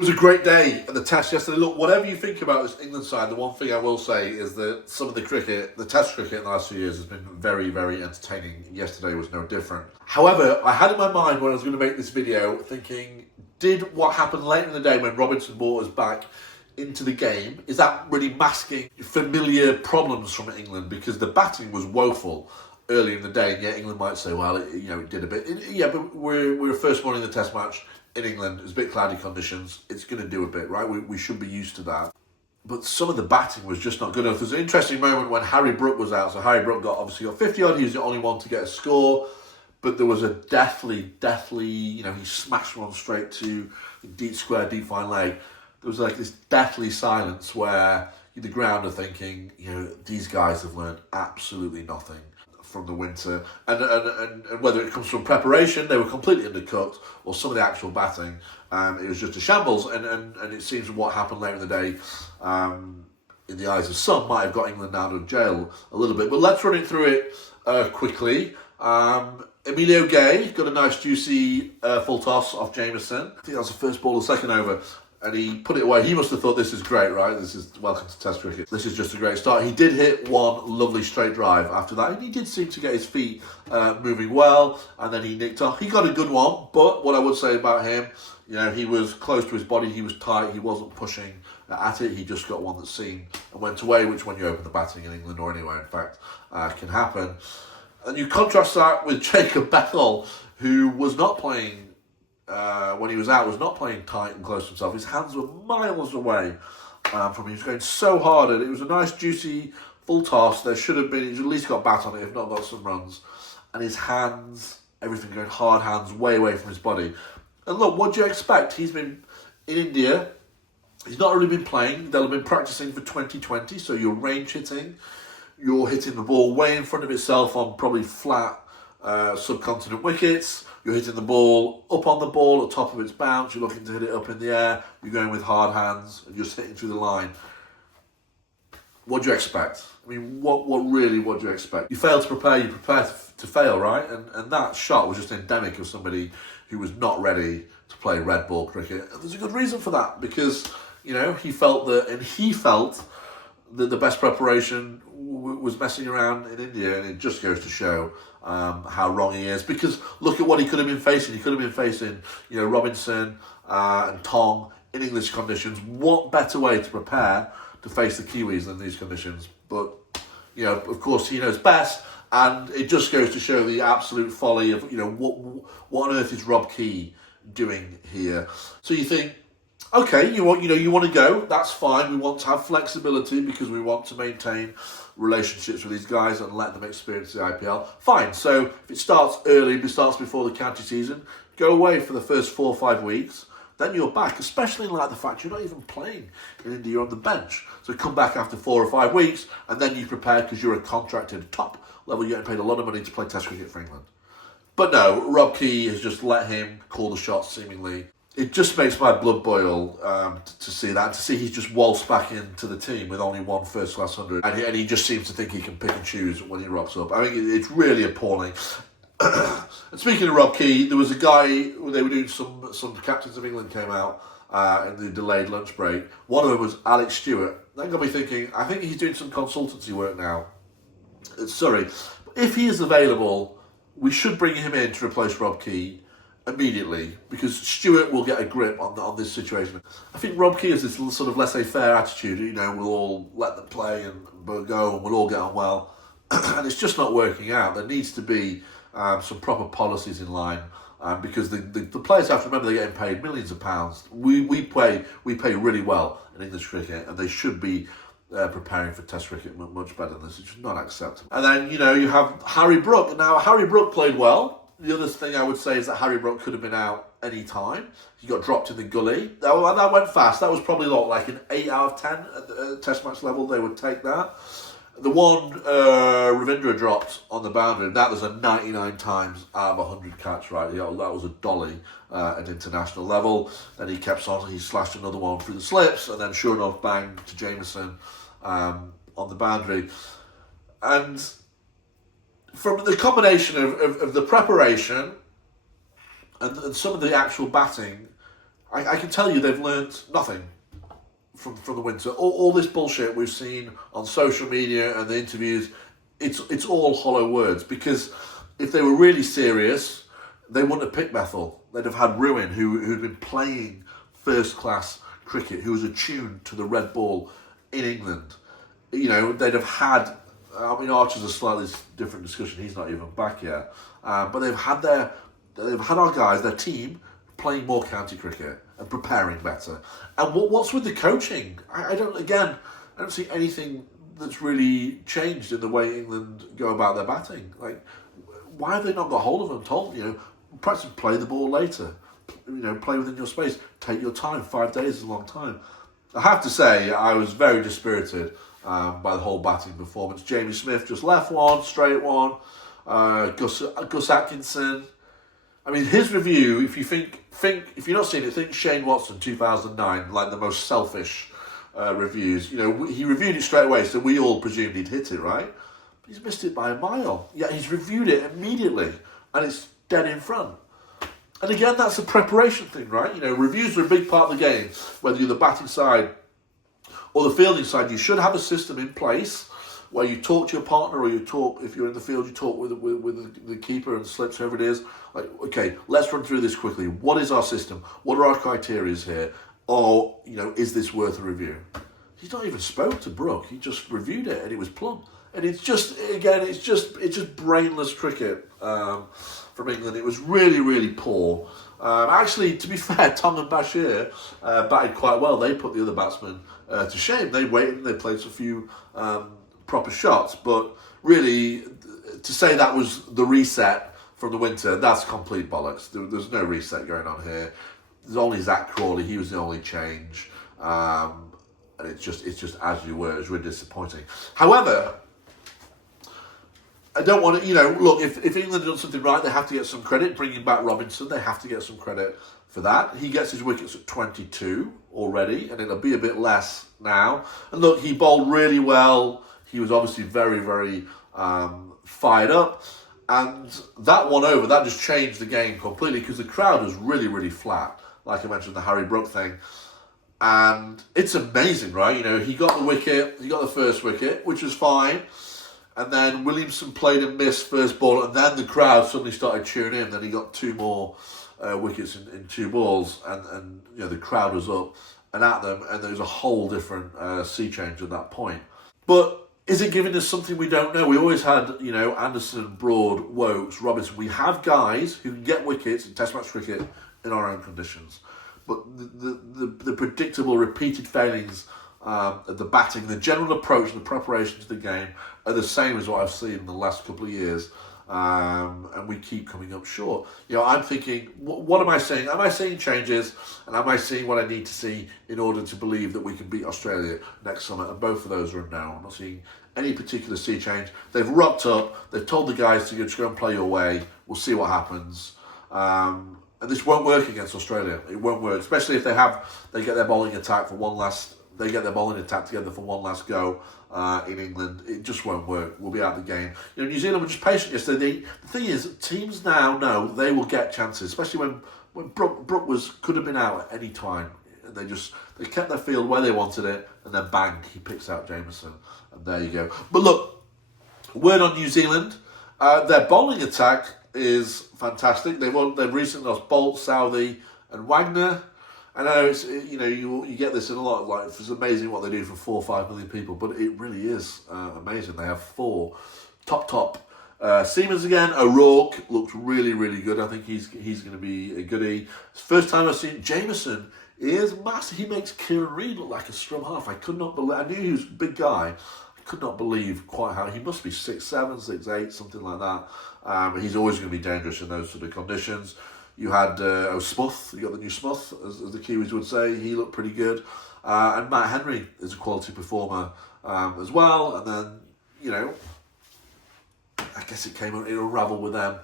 It was a great day at the Test yesterday. Look, whatever you think about this England side, the one thing I will say is that some of the cricket, the Test cricket in the last few years has been very, very entertaining. Yesterday was no different. However, I had in my mind when I was going to make this video thinking, did what happened later in the day when Robinson brought us back into the game, is that really masking familiar problems from England? Because the batting was woeful early in the day, and yet England might say, well, it did a bit. But we're first morning in the Test match in England. It's a bit cloudy conditions. It's going to do a bit, right? We should be used to that. But some of the batting was just not good enough. There's an interesting moment when Harry Brook was out. So Harry Brook obviously got 50 odd. He was the only one to get a score. But there was a deathly, he smashed one straight to the deep square, deep fine leg. There was like this deathly silence where the ground are thinking, these guys have learned absolutely nothing from the winter, and whether it comes from preparation, they were completely undercooked, or some of the actual batting, it was just a shambles. And it seems what happened later in the day, in the eyes of some, might have got England out of jail a little bit. But let's run it through it quickly. Emilio Gay got a nice juicy full toss off Jameson. I think that was the first ball, the second over. And he put it away. He must have thought, this is great, right? This is welcome to Test cricket. This is just a great start. He did hit one lovely straight drive after that. And he did seem to get his feet moving well. And then he nicked off. He got a good one. But what I would say about him, he was close to his body. He was tight. He wasn't pushing at it. He just got one that seemed and went away, which when you open the batting in England or anywhere, in fact, can happen. And you contrast that with Jacob Bethel, who was not playing when he was out, was not playing tight and close to himself. His hands were miles away from him. He was going so hard at it. It was a nice, juicy, full toss. There should have been, he's at least got bat on it, if not got some runs. And his hands, everything going hard hands, way away from his body. And look, what do you expect? He's been in India. He's not really been playing. They'll have been practicing for 2020, so you're range hitting. You're hitting the ball way in front of itself on probably flat subcontinent wickets. You're hitting the ball up on the ball at top of its bounce. You're looking to hit it up in the air. You're going with hard hands and just hitting through the line. What do you expect? I mean, what do you expect? You fail to prepare, you prepare to fail, right? And that shot was just endemic of somebody who was not ready to play red ball cricket. And there's a good reason for that, because, he felt that the best preparation was messing around in India, and it just goes to show how wrong he is. Because look at what he could have been facing. He could have been facing, Robinson and Tong in English conditions. What better way to prepare to face the Kiwis than these conditions? But, of course, he knows best, and it just goes to show the absolute folly of, what on earth is Rob Key doing here? So you think, okay, you want to go, that's fine. We want to have flexibility because we want to maintain relationships with these guys and let them experience the IPL. Fine. So if it starts early, if it starts before the county season, go away for the first 4 or 5 weeks. Then you're back, especially in light of the fact you're not even playing in India, you're on the bench. So come back after 4 or 5 weeks, and then you prepare because you're a contracted top level. You're getting paid a lot of money to play Test cricket for England. But no, Rob Key has just let him call the shots, seemingly. It just makes my blood boil to see that, to see he's just waltzed back into the team with only one first-class 100, and he just seems to think he can pick and choose when he rocks up. I mean, it's really appalling. And speaking of Rob Key, there was a guy, they were doing some captains of England came out in the delayed lunch break. One of them was Alex Stewart. That got me thinking, I think he's doing some consultancy work now at Surrey. If he is available, we should bring him in to replace Rob Key immediately, because Stewart will get a grip on this situation. I think Rob Key has this sort of laissez-faire attitude, we'll all let them play and go and we'll all get on well. And it's just not working out. There needs to be some proper policies in line, because the players have to remember they're getting paid millions of pounds. We pay really well in English cricket, and they should be preparing for Test cricket much better than this. It's just not acceptable. And then, you have Harry Brook. Now, Harry Brook played well. The other thing I would say is that Harry Brook could have been out any time. He got dropped in the gully. That went fast. That was probably like an 8 out of 10 at the Test match level. They would take that. The one Ravindra dropped on the boundary, that was a 99 times out of 100 catch, right? That was a dolly at international level. Then he kept on. He slashed another one through the slips, and then sure enough, bang to Jameson on the boundary. And from the combination of the preparation and some of the actual batting, I can tell you they've learnt nothing from the winter. All this bullshit we've seen on social media and the interviews, it's all hollow words, because if they were really serious, they wouldn't have picked Bethel. They'd have had Ruin, who'd been playing first-class cricket, who was attuned to the red ball in England. You know, they'd have had... I mean, Archer's a slightly different discussion. He's not even back yet. But they've had our guys, their team, playing more county cricket and preparing better. And what's with the coaching? I don't see anything that's really changed in the way England go about their batting. Like, why have they not got hold of them? Told, perhaps play the ball later. Play within your space. Take your time. 5 days is a long time. I have to say, I was very dispirited by the whole batting performance. Jamie Smith just left one, straight one. Gus Atkinson. I mean, his review, if you're not seeing it, think Shane Watson 2009, like the most selfish reviews. He reviewed it straight away, so we all presumed he'd hit it, right? But he's missed it by a mile. Yeah, he's reviewed it immediately, and it's dead in front. And again, that's a preparation thing, right? Reviews are a big part of the game, whether you're the batting side or the fielding side. You should have a system in place where you talk to your partner, or you talk, if you're in the field, you talk with the keeper and slips, whoever it is. Like, okay, let's run through this quickly. What is our system? What are our criteria here? Or, is this worth a review? He's not even spoke to Brooke. He just reviewed it, and it was plumb. And it's just brainless cricket from England. It was really, really poor. Actually, to be fair, Tom and Bashir batted quite well. They put the other batsmen to shame. They waited and they played a few proper shots. But really, to say that was the reset from the winter, that's complete bollocks. There's no reset going on here. There's only Zach Crawley. He was the only change. And it's just as you were. It's really disappointing. However, I don't want to, look, if England have done something right, they have to get some credit. Bringing back Robinson, they have to get some credit for that. He gets his wickets at 22 already, and it'll be a bit less now. And look, he bowled really well. He was obviously very, very fired up. And that one over, that just changed the game completely, because the crowd was really, really flat, like I mentioned, the Harry Brook thing. And it's amazing, right? He got the first wicket, which was fine. And then Williamson played and missed first ball, and then the crowd suddenly started cheering in. Then he got two more wickets in two balls, and the crowd was up and at them, and there was a whole different sea change at that point. But is it giving us something we don't know? We always had, Anderson, Broad, Wokes, Robinson. We have guys who can get wickets in Test match cricket in our own conditions. But the predictable, repeated failings of the batting, the general approach and the preparation to the game are the same as what I've seen in the last couple of years. And we keep coming up short. I'm thinking, what am I seeing? Am I seeing changes? And am I seeing what I need to see in order to believe that we can beat Australia next summer? And both of those are a no. I'm not seeing any particular sea change. They've rocked up. They've told the guys to just go and play your way. We'll see what happens. And this won't work against Australia. It won't work, especially if they get their bowling attack for one last. They get their bowling attack together for one last go in England. It just won't work. We'll be out of the game. New Zealand were just patient yesterday. The thing is, teams now know they will get chances, especially when Brooke could have been out at any time. And they kept their field where they wanted it, and then bang, he picks out Jameson, and there you go. But look, word on New Zealand, their bowling attack is fantastic. They've recently lost Bolt, Southey, and Wagner. I know it's you get this in a lot of life. It's amazing what they do for 4 or 5 million people, but it really is amazing. They have 4 top seamers again. O'Rourke looks really, really good. I think he's going to be a goodie. First time I've seen Jameson. He is massive. He makes Kieran Reid look like a scrum half. I could not believe. I knew he was a big guy. I could not believe quite how he must be 6'7", 6'8", something like that. But he's always going to be dangerous in those sort of conditions. You had Smuth, you got the new Smuth, as the Kiwis would say. He looked pretty good. And Matt Henry is a quality performer as well. And then, I guess it unraveled with them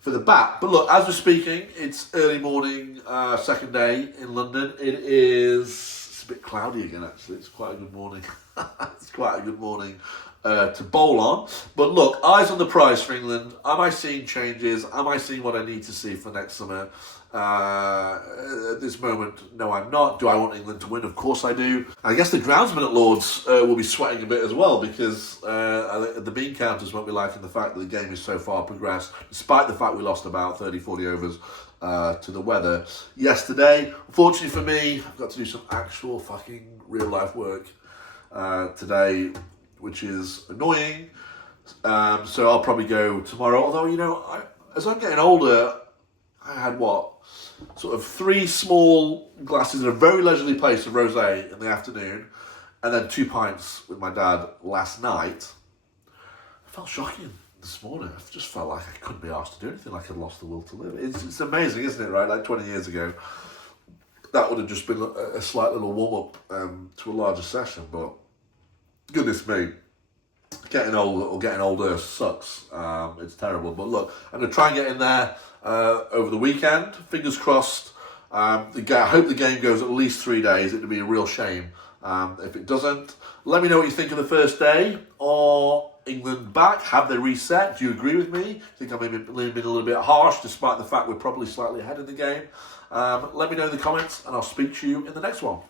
for the bat. But look, as we're speaking, it's early morning, second day in London. It's a bit cloudy again, actually. It's quite a good morning. It's quite a good morning to bowl on. But look, eyes on the prize for England. Am I seeing changes? Am I seeing what I need to see for next summer? At this moment, no, I'm not. Do I want England to win? Of course I do. I guess the groundsmen at Lords will be sweating a bit as well, because the bean counters won't be liking the fact that the game is so far progressed, despite the fact we lost about 30, 40 overs to the weather yesterday. Unfortunately for me, I've got to do some actual fucking real life work today, which is annoying. So I'll probably go tomorrow. Although, as I'm getting older, I had sort of 3 small glasses in a very leisurely pace of rosé in the afternoon, and then 2 pints with my dad last night. I felt shocking this morning. I just felt like I couldn't be asked to do anything, like I'd lost the will to live. It's amazing, isn't it, right? Like 20 years ago, that would have just been a slight little warm-up to a larger session, but goodness me, getting old or getting older sucks. It's terrible. But look, I'm going to try and get in there over the weekend. Fingers crossed. I hope the game goes at least 3 days. It would be a real shame if it doesn't. Let me know what you think of the first day. Or England back? Have they reset? Do you agree with me? Think I may have been a little bit harsh, despite the fact we're probably slightly ahead in the game? Let me know in the comments, and I'll speak to you in the next one.